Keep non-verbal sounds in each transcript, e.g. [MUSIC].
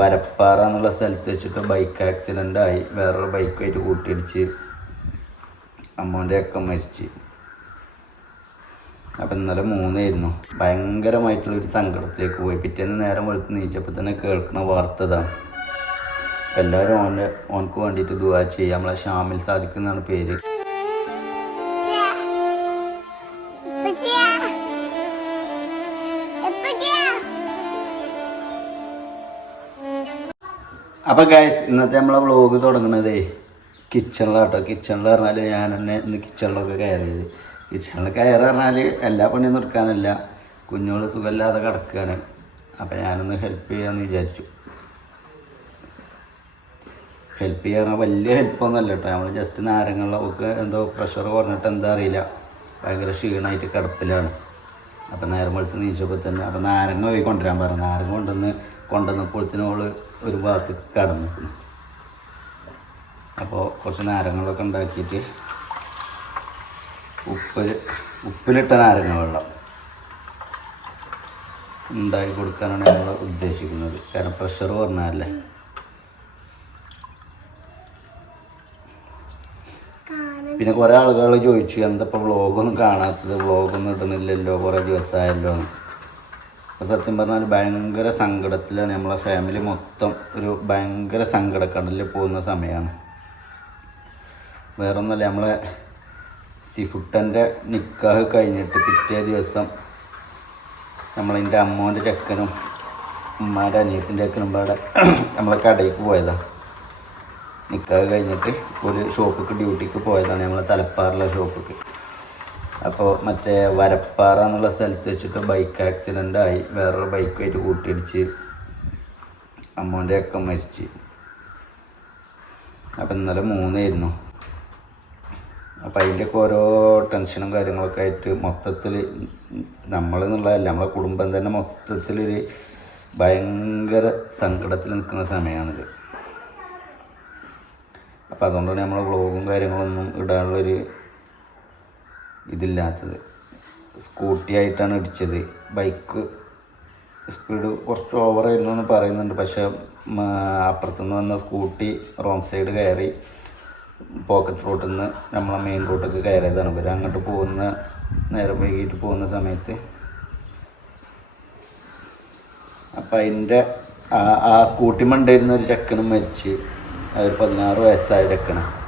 വരപ്പാറ എന്നുള്ള സ്ഥലത്ത് വെച്ചിട്ട് ബൈക്ക് ആക്സിഡന്റ് ആയി. വേറൊരു ബൈക്കായിട്ട് കൂട്ടിയിടിച്ച് അമ്മോന്റെ ഒക്കെ മരിച്ച്. അപ്പം ഇന്നലെ മൂന്നായിരുന്നു. ഭയങ്കരമായിട്ടുള്ള ഒരു സങ്കടത്തിലേക്ക് പോയി. പിറ്റേന്ന് നേരം വെളുത്ത് നീച്ചപ്പോൾ തന്നെ കേൾക്കുന്ന വാർത്ത ഇതാണ് എല്ലാവരും ഓന്റെ ഓനക്ക് വേണ്ടിയിട്ട് ദുവാ ചെയ്യുക നമ്മളെ ഷാമിൽ സാദിഖ് എന്നാണ് പേര്. അപ്പോൾ ഗൈസ് ഇന്നത്തെ നമ്മളെ വ്ളോഗ് തുടങ്ങണതേ കിച്ചണിലാട്ടോ കിച്ചണിൽ പറഞ്ഞാൽ ഞാൻ തന്നെ ഇന്ന് കിച്ചണിലൊക്കെ കയറിയത്. കിച്ചണിൽ കയറി പറഞ്ഞാൽ എല്ലാ പണിയും നിർക്കാനല്ല കുഞ്ഞോൾ സുഖമില്ലാതെ കിടക്കുകയാണ് അപ്പം ഞാനൊന്ന് ഹെൽപ്പ് ചെയ്യാമെന്ന് വിചാരിച്ചു. ഹെൽപ്പ് ചെയ്യാൻ വലിയ ഹെൽപ്പൊന്നുമല്ല കേട്ടോ നമ്മൾ ജസ്റ്റ് നാരങ്ങളൊക്കെ എന്തോ പ്രഷർ കുറഞ്ഞിട്ട് എന്താ അറിയില്ല. ഭയങ്കര ക്ഷീണമായിട്ട് കിടപ്പിലാണ്. അപ്പം നേരം വെളുത്ത് നീച്ചപ്പോൾ തന്നെ അപ്പം നാരങ്ങ പോയി കൊണ്ടുവരാൻ പറഞ്ഞു. നാരങ്ങ കൊണ്ടുവന്ന് കൊണ്ടുവന്നപ്പോഴത്തേനും അവൾ ഒരു ഭാഗത്ത് കടന്നു. അപ്പോൾ കുറച്ച് നാരങ്ങളൊക്കെ ഉണ്ടാക്കിയിട്ട് ഉപ്പ് ഉപ്പിലിട്ട നാരങ്ങ വെള്ളം ഉണ്ടാക്കി കൊടുക്കാനാണ് നമ്മൾ ഉദ്ദേശിക്കുന്നത്. കാരണം പ്രഷർ പറഞ്ഞാലേ പിന്നെ കുറേ ആളുകൾ ചോദിച്ചു എന്താ ഇപ്പോൾ വ്ളോഗൊന്നും കാണാത്തത്? വ്ളോഗൊന്നും ഇടുന്നില്ലല്ലോ? കുറേ ദിവസമായല്ലോ സത്യം പറഞ്ഞാൽ ഭയങ്കര സങ്കടത്തിലാണ് നമ്മളെ ഫാമിലി മൊത്തം ഒരു ഭയങ്കര സങ്കടക്കടലിൽ പോകുന്ന സമയമാണ് വേറൊന്നുമല്ല നമ്മളെ സിഫുട്ടന്റെ നിക്കാഹ് കഴിഞ്ഞിട്ട് പിറ്റേ ദിവസം നമ്മളതിന്റെ അമ്മോന്റെ ചെക്കനും ഉമ്മാന്റെ അനിയത്തിന്റെ ചെക്കനും പാടെ [CLEARS THROAT] നമ്മളെ കടയിലേക്ക് പോയതാണ് നിക്കാഹ് കഴിഞ്ഞിട്ട് ഒരു ഷോപ്പിക്ക് ഡ്യൂട്ടിക്ക് പോയതാണ് നമ്മളെ തലപ്പാറിലെ ഷോപ്പിക്ക് അപ്പോൾ മറ്റേ വരപ്പാറ എന്നുള്ള സ്ഥലത്ത് വെച്ചിട്ട് ബൈക്ക് ആക്സിഡന്റ് ആയി. വേറൊരു ബൈക്കുമായിട്ട് കൂട്ടിയിടിച്ച് അമ്മോന്റെ ഒക്കെ മരിച്ച്. അപ്പം ഇന്നലെ മൂന്നായിരുന്നു. അപ്പം അതിന്റെയൊക്കെ ഓരോ ടെൻഷനും കാര്യങ്ങളൊക്കെ ആയിട്ട് മൊത്തത്തിൽ നമ്മളെന്നുള്ളതല്ല നമ്മളെ കുടുംബം തന്നെ മൊത്തത്തിലൊരു ഭയങ്കര സങ്കടത്തിൽ നിൽക്കുന്ന സമയമാണിത് അപ്പം അതുകൊണ്ടാണ് നമ്മളെ വ്ളോഗും കാര്യങ്ങളൊന്നും ഇടാനുള്ളൊരു ഇതില്ലാത്തത്. സ്കൂട്ടി ആയിട്ടാണ് ഇടിച്ചത്. ബൈക്ക് സ്പീഡ് കുറച്ച് ഓവറായിരുന്നു എന്ന് പറയുന്നുണ്ട്. പക്ഷേ അപ്പുറത്തുനിന്ന് വന്ന സ്കൂട്ടി റോങ് സൈഡ് കയറി പോക്കറ്റ് റോട്ടിൽ നിന്ന് നമ്മളെ മെയിൻ റോട്ടിലേക്ക് കയറിയതാണ്. ഇവർ അങ്ങോട്ട് പോകുന്ന നേരം വൈകിട്ട് പോകുന്ന സമയത്ത് അപ്പം അതിന്റെ ആ ആ സ്കൂട്ടി മണ്ടായിരുന്ന ഒരു ചെക്കനും മരിച്ച്. അതൊരു പതിനാറ് വയസ്സായ ചെക്കനാണ്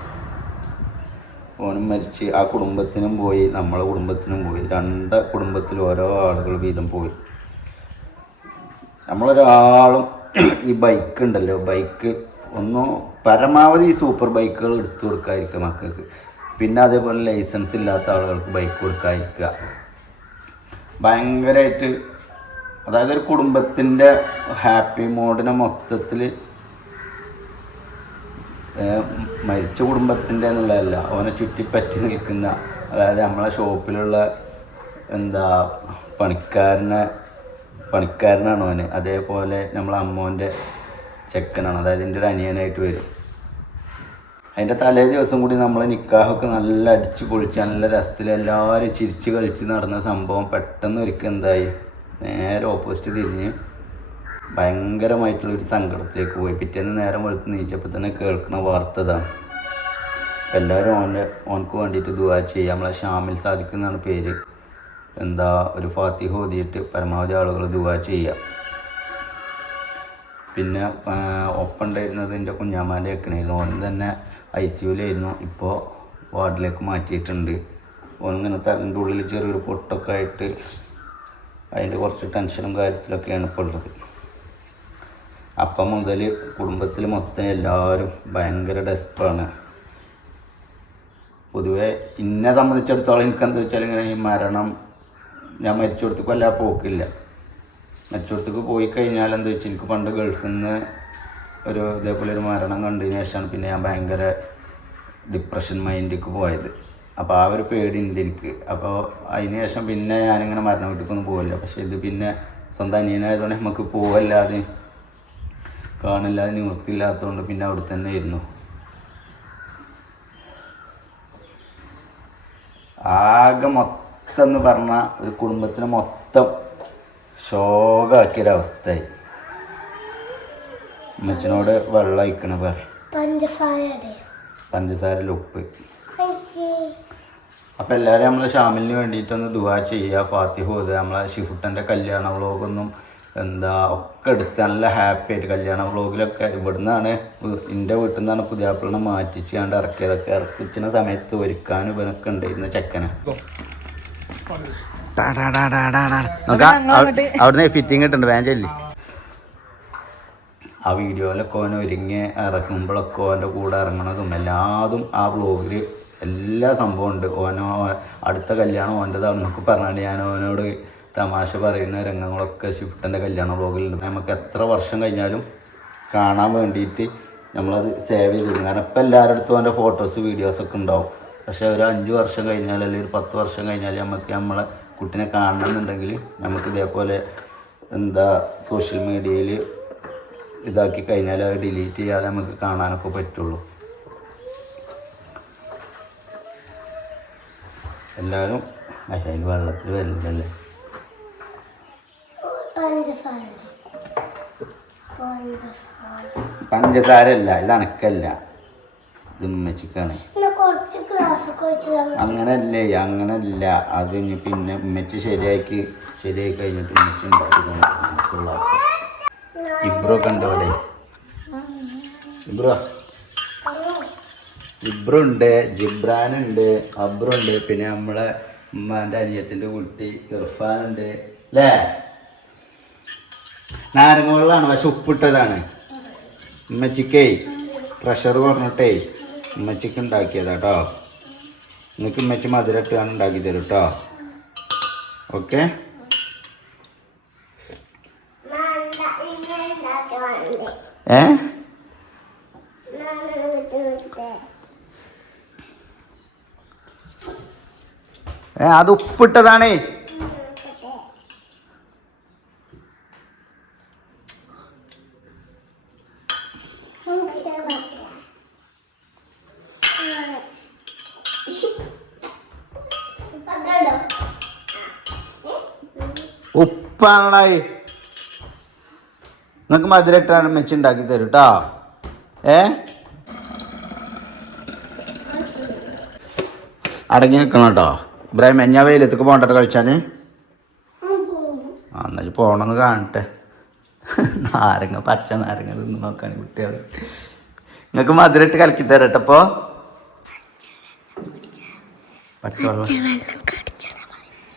ഓനും മരിച്ച്. ആ കുടുംബത്തിനും പോയി. നമ്മളെ കുടുംബത്തിനും പോയി. രണ്ട് കുടുംബത്തിൽ ഓരോ ആളുകൾ വീതം പോയി. നമ്മളൊരാളും ഈ ബൈക്ക് ഉണ്ടല്ലോ. ബൈക്ക് ഒന്നോ പരമാവധി സൂപ്പർ ബൈക്കുകൾ എടുത്തു കൊടുക്കാതിരിക്കുക മക്കൾക്ക്. പിന്നെ അതേപോലെ ലൈസൻസ് ഇല്ലാത്ത ആളുകൾക്ക് ബൈക്ക് കൊടുക്കാതിരിക്കുക. ഭയങ്കരമായിട്ട് അതായത് ഒരു കുടുംബത്തിന്റെ ഹാപ്പി മോഡിനെ മൊത്തത്തിൽ മരിച്ച കുടുംബത്തിന്റെ എന്നുള്ളതല്ല അവനെ ചുറ്റിപ്പറ്റി നിൽക്കുന്ന അതായത് നമ്മളെ ഷോപ്പിലുള്ള എന്താ പണിക്കാരനെ പണിക്കാരനാണ് ഓന്. അതേപോലെ നമ്മളെ അമ്മോന്റെ ചെക്കനാണ്. അതായത് എന്റെ ഒരു അനിയനായിട്ട് വരും. അതിന്റെ തലേ ദിവസം കൂടി നമ്മൾ നിക്കാഹൊക്കെ നല്ല അടിച്ച് പൊളിച്ച് നല്ല രസത്തിൽ എല്ലാവരും ചിരിച്ച് കളിച്ച് നടന്ന സംഭവം പെട്ടെന്ന് ഒരിക്കൽ എന്തായി? നേരെ ഓപ്പോസിറ്റ് തിരിഞ്ഞ് ഭയങ്കരമായിട്ടുള്ള ഒരു സങ്കടത്തിലേക്ക് പോയി. പിറ്റേന്ന് നേരം വെളുത്ത് നീച്ചപ്പോൾ തന്നെ കേൾക്കുന്ന വാർത്ത ഇതാണ് എല്ലാവരും ഓന്റെ ഓനക്ക് വേണ്ടിയിട്ട് ദുവാ ചെയ്യുക. നമ്മളെ ഷാമിൽ സാദിഖ് എന്നാണ് പേര്. എന്താ ഒരു ഫാത്തിഹ ഓതിയിട്ട് പരമാവധി ആളുകൾ ദുവാ ചെയ്യുക. പിന്നെ ഒപ്പം ഉണ്ടായിരുന്നത് എന്റെ കുഞ്ഞാമാന്റെ ഏക്കണായിരുന്നു ഓൻ തന്നെ ഐ സിയുലായിരുന്നു ഇപ്പോൾ വാർഡിലേക്ക് മാറ്റിയിട്ടുണ്ട്. ഓനിങ്ങനെ തലന്റെ ഉള്ളിൽ ചെറിയൊരു പൊട്ടൊക്കെ ആയിട്ട് അതിന്റെ കുറച്ച് ടെൻഷനും കാര്യത്തിലൊക്കെയാണ് ഇപ്പോൾ ഉള്ളത്. അപ്പം മുതൽ കുടുംബത്തിൽ മൊത്തം എല്ലാവരും ഭയങ്കര ഡെസ്പാണ് പൊതുവെ ഇന്നെ സംബന്ധിച്ചിടത്തോളം എനിക്ക് എന്താ വെച്ചാൽ ഇങ്ങനെ ഈ മരണം ഞാൻ മരിച്ചിടത്ത് കൊല്ലാ പോക്കില്ല. മരിച്ചിടത്തേക്ക് പോയി കഴിഞ്ഞാൽ എന്താ വെച്ചാൽ എനിക്ക് പണ്ട് ഗൾഫിൽ നിന്ന് ഒരു ഇതേപോലെ ഒരു മരണം കണ്ടതിന് ശേഷമാണ് പിന്നെ ഞാൻ ഭയങ്കര ഡിപ്രഷൻ മൈൻഡിലേക്ക് പോയത്. അപ്പോൾ ആ ഒരു പേടിയുണ്ട് എനിക്ക്. അപ്പോൾ അതിന് ശേഷം പിന്നെ ഞാനിങ്ങനെ മരണം വീട്ടിലേക്കൊന്നും പോകില്ല പക്ഷേ ഇത് പിന്നെ സ്വന്തം അനിയനായതുകൊണ്ട് നമുക്ക് പോവല്ലാതെ കാണില്ലാതെ നിവൃത്തിയില്ലാത്തതുകൊണ്ട് പിന്നെ അവിടെ തന്നെ ഇരുന്നു ആകെ മൊത്തം എന്ന് പറഞ്ഞാൽ ഒരു കുടുംബത്തിനെ മൊത്തം ശോകമാക്കിയൊരവസ്ഥയായി അമ്മച്ചനോട് വെള്ളം അയക്കണ പറ. പഞ്ചസാര ഉപ്പ്. അപ്പം എല്ലാവരും നമ്മളെ ഷാമിലിന് വേണ്ടിയിട്ടൊന്ന് ദുവാ ചെയ്യുക ഫാത്തിഹ് ഓതുക നമ്മളെ ഷിഫുട്ടന്റെ കല്യാണ വ്ളോഗൊന്നും എന്താ ഒക്കെ എടുത്ത് നല്ല ഹാപ്പി ആയിട്ട് കല്യാണ വ്ളോഗിലൊക്കെ ഇവിടുന്നാണ് എന്റെ വീട്ടിൽ നിന്നാണ് പുതിയാപ്പിളിനെ മാറ്റിച്ച് കണ്ട് ഇറക്കിയതൊക്കെ. ഇറക്കിച്ചിന സമയത്ത് ഒരുക്കാനും ഇവനൊക്കെ ഉണ്ടായിരുന്ന ചെക്കനെ. അവിടുന്ന് ഫിറ്റിംഗ് ഇട്ടുണ്ട് വേഞ്ചല്ലേ ആ വീഡിയോയിലൊക്കെ ഓൻ ഒരുങ്ങി ഇറക്കുമ്പോഴൊക്കെ ഓന്റെ കൂടെ ഇറങ്ങണതും എല്ലാതും ആ വ്ളോഗിൽ എല്ലാ സംഭവം ഉണ്ട്. ഓനോ അടുത്ത കല്യാണം ഓന്റെതാണെന്നൊക്കെ പറഞ്ഞാണ്ട് ഞാൻ ഓനോട് തമാശ പറയുന്ന രംഗങ്ങളൊക്കെ ശിഫ്റ്റന്റെ കല്യാണ വ്ലോഗിലുണ്ട്. നമുക്ക് എത്ര വർഷം കഴിഞ്ഞാലും കാണാൻ വേണ്ടിയിട്ട് നമ്മളത് സേവ് ചെയ്ത് കാരണം ഇപ്പം എല്ലാവരുടെ അടുത്തും ഓന്റെ ഫോട്ടോസ് വീഡിയോസൊക്കെ ഉണ്ടാവും. പക്ഷേ ഒരു അഞ്ച് വർഷം കഴിഞ്ഞാൽ അല്ലെങ്കിൽ ഒരു പത്ത് വർഷം കഴിഞ്ഞാൽ നമുക്ക് നമ്മളെ കുട്ടീനെ കാണണമെന്നുണ്ടെങ്കിൽ നമുക്ക് ഇതേപോലെ എന്താ സോഷ്യൽ മീഡിയയിൽ ഇതാക്കി കഴിഞ്ഞാൽ അത് ഡിലീറ്റ് ചെയ്യാതെ നമുക്ക് കാണാനൊക്കെ പറ്റുള്ളൂ. എല്ലാവരും അതിന് വെള്ളത്തിൽ വരില്ലല്ലേ പഞ്ചസാരയുടെ പഞ്ചസാര. പഞ്ചസാര അല്ല ഇത് അനക്കല്ല. ഇത് ഉമ്മച്ചിക്കാണ്. അങ്ങനല്ലേ അങ്ങനല്ല. അത് ഇനി പിന്നെ ഉമ്മച്ചി ശരിയാക്കി ശരിയാക്കി കഴിഞ്ഞിട്ട് ഉമ്മച്ചി ഉണ്ടാക്കി ഇബ്രോ കണ്ടോ അവിടെ? ഇബ്രോ? ഇബ്രുണ്ട് ജിബ്രാൻ ഉണ്ട് അബ്രു ഉണ്ട്. പിന്നെ നമ്മളെ ഉമ്മാന്റെ അനിയത്തിന്റെ കുട്ടി ഇർഫാൻ ഉണ്ട്. അല്ലേ നാരങ്ങ വെള്ളമാണ് പക്ഷെ ഉപ്പിട്ടതാണ്. ഉമ്മച്ചിക്കേ പ്രഷർ പറഞ്ഞിട്ടേ ഉമ്മച്ചിക്ക് ഉണ്ടാക്കിയതാ കേട്ടോ നിങ്ങൾക്ക് ഉമ്മച്ചി മധുരട്ടാണ് ഉണ്ടാക്കി തരും കേട്ടോ ഓക്കെ? ഏ അത് ഉപ്പിട്ടതാണേ. ഉപ്പാണായി നിങ്ങൾക്ക് മധുരട്ടാണ് മെച്ച് ഉണ്ടാക്കി തരും കേട്ടോ ഏ? അടങ്ങി നിൽക്കണം കേട്ടോ ഇബ്രാഹിം എഞ്ഞാ വെയിലത്തേക്ക് പോകണ്ടോ കഴിച്ചാൽ ആ എന്നാൽ പോകണമെന്ന് കാണട്ടെ. നാരങ്ങ പച്ച നാരങ്ങ തിന്ന് നോക്കാൻ കുട്ടികൾ നിങ്ങൾക്ക് മധുരട്ട് കലക്കി തരട്ടെ കേട്ടപ്പോ പച്ചവെള്ളം.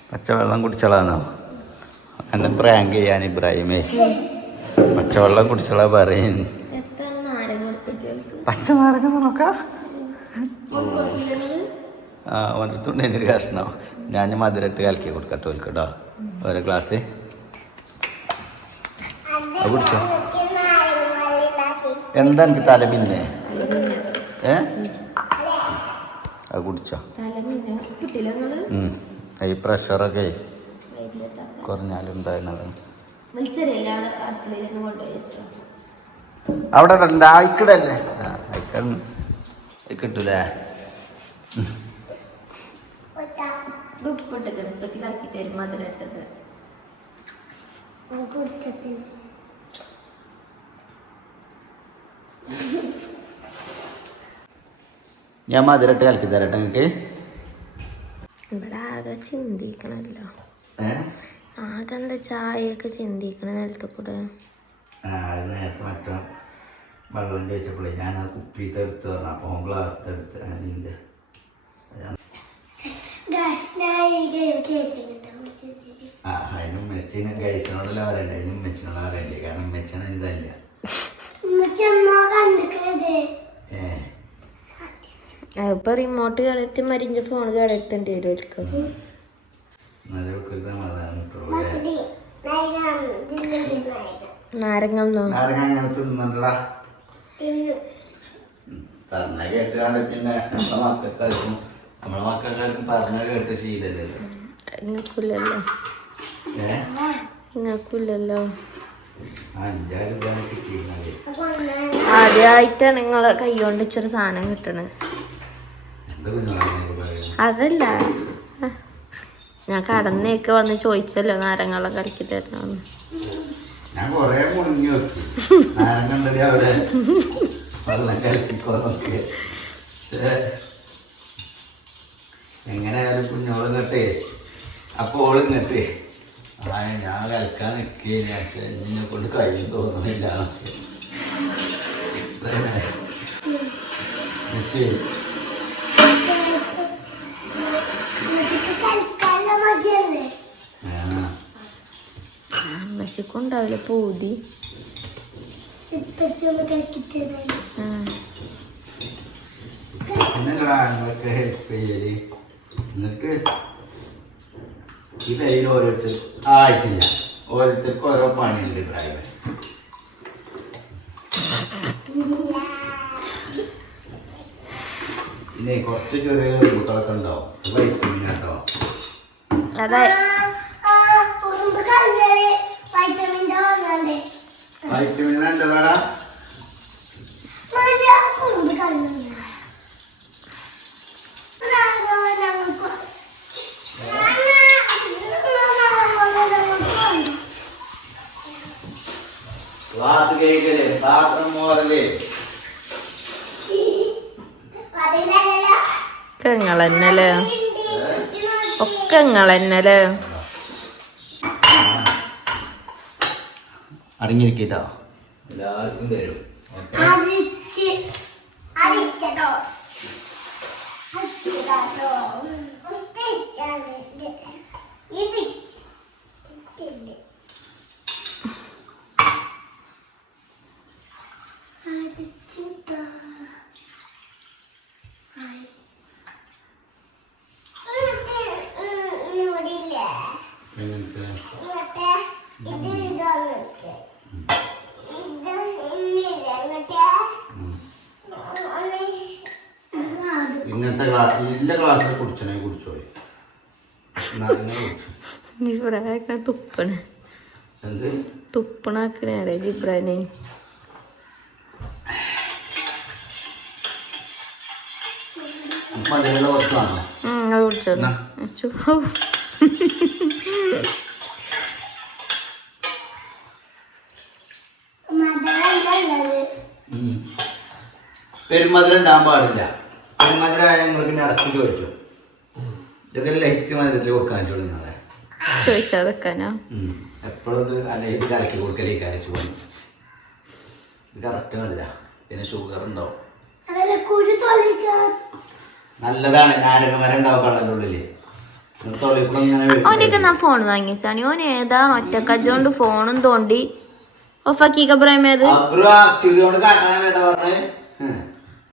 പച്ചവെള്ളം കുടിച്ചോളാന്നോ എന്നെ പ്രാങ്ക് ചെയ്യാൻ ഇബ്രാഹിമേ. പച്ചവെള്ളം കുടിച്ചോളാ പറയും. പച്ച നാരങ്ങ നോക്കാം. ആ എനിക്ക് കഷ്ണം. ഞാൻ മധുരട്ട് കലക്കി കൊടുക്കട്ടെ കേട്ടോ ഓരോ ഗ്ലാസ് കുടിച്ചോ. എന്താ എനിക്ക് തല പിന്നെ? ഏ? അത് കുടിച്ചോ. ഈ പ്രഷറൊക്കെ കുറഞ്ഞാലുണ്ടായിരുന്നത് അവിടെ കുടിച്ചത്തില്ല. ഞാൻ മധുരട്ട് കലക്കി തരട്ടെ നിങ്ങൾക്ക് ഇവിടെ ആകെ ചിന്തിക്കണല്ലോ. ഏ? ആകെ എന്താ ചായയൊക്കെ ചിന്തിക്കണ നേരത്തെ കൂടെ? അത് നേരത്തെ മറ്റോ വെള്ളം ചോദിച്ചപ്പോഴേ ഞാൻ ആ കുപ്പിത്തെ എടുത്ത് പറഞ്ഞു അപ്പോൾ ഗ്ലാസ് എടുത്ത് ആ അതിന് ഉമ്മച്ചിന് ഗൈസിനോടല്ല പറയണ്ടേ? അതിന് ഉമ്മച്ചിനോട് പറയണ്ടേ? കാരണം ഇതല്ല. ഇപ്പൊ റിമോട്ട് കേടത്തി മരിഞ്ഞ ഫോൺ കേടത്തേണ്ടി വരുമായിരിക്കും നാരങ്ങ അങ്ങനെ തിന്നണ്ടടാ. പറഞ്ഞ കേട്ടാണ്ട് പിന്നെ നമ്മളെ മക്കൾക്കാർക്കും നമ്മളെ മക്കൾക്കാർക്കും പറഞ്ഞ കേട്ട് ശീലല്ലേ. ഇങ്ങക്കില്ലല്ലോ ഇങ്ങക്കില്ലല്ലോ ആദ്യമായിട്ടാണ് നിങ്ങളെ കൈകൊണ്ട് ഇച്ചൊരു സാധനം കിട്ടണത് അതല്ല. ഞാൻ കടന്നേക്ക് വന്ന് ചോദിച്ചല്ലോ നാരങ്ങളെ കലക്കി ഞാൻ എങ്ങനെയായാലും അപ്പോൾ ഞാൻ കൊണ്ട് കഴിയും തോന്നുന്നില്ല. അമ്മച്ചിക്കും ഉണ്ടാവില്ല പൂതി. നിങ്ങൾക്ക് ഈ പേരിൽ ഓരോരുത്തർ ആയിട്ടില്ല. ഓരോരുത്തർക്കും ഓരോ പണിയുണ്ട് ഡ്രൈവർ പിന്നെ കുറച്ച് ചെറിയ ബുക്കളൊക്കെ ഉണ്ടാവും. വൈറ്റമിൻ കേട്ടോ അതാ. ഒക്കെ നിങ്ങളെന്നല്ലേ ഒക്കെ ഇങ്ങളെന്നൽ അടങ്ങിയിരിക്കട്ടോ. എല്ലാവർക്കും തരും. ഇത് ഒന്ന് ഇങ്ങനത്തെ ഗ്ലാസ് ഇല്ല ഗ്ലാസ്സിൽ കുടിച്ചണേ കുടിച്ചോളി. ജിബ്രായൊക്കെ തുപ്പണ. തുപ്പണാക്കണേ ജിബ്രാനെ? അത് കുടിച്ചോളൂ. പെരുമധുരം ഉണ്ടാകാൻ പാടില്ല. പെരുമധുരമായ നിങ്ങൾ പിന്നെ അടക്കി ചോദിച്ചു ഇതൊക്കെ ലൈറ്റ് മധുരത്തിൽ കൊടുക്കാൻ ചോദിക്കുന്നത് നിങ്ങളെ. ചോദിച്ചാ വെക്കാനോ? എപ്പോഴും അല്ല ഇത് കലക്കി കൊടുക്കലേക്ക് അരച്ചു പോയി ഇത് കറക്റ്റ് മധുര. പിന്നെ ഷുഗർ ഉണ്ടാവും. നല്ലതാണ്. നാരകമരം ഉണ്ടാവും കള്ളന്റെ ഉള്ളിൽ. ഓനൊക്കെ ഞാൻ ഫോൺ വാങ്ങിച്ചാണ് ഓൻ ഏതാണ് ഒറ്റക്കജോണ്ട് ഫോണും തോണ്ടി. ഓഫാക്കിക്ക പ്രേമേത്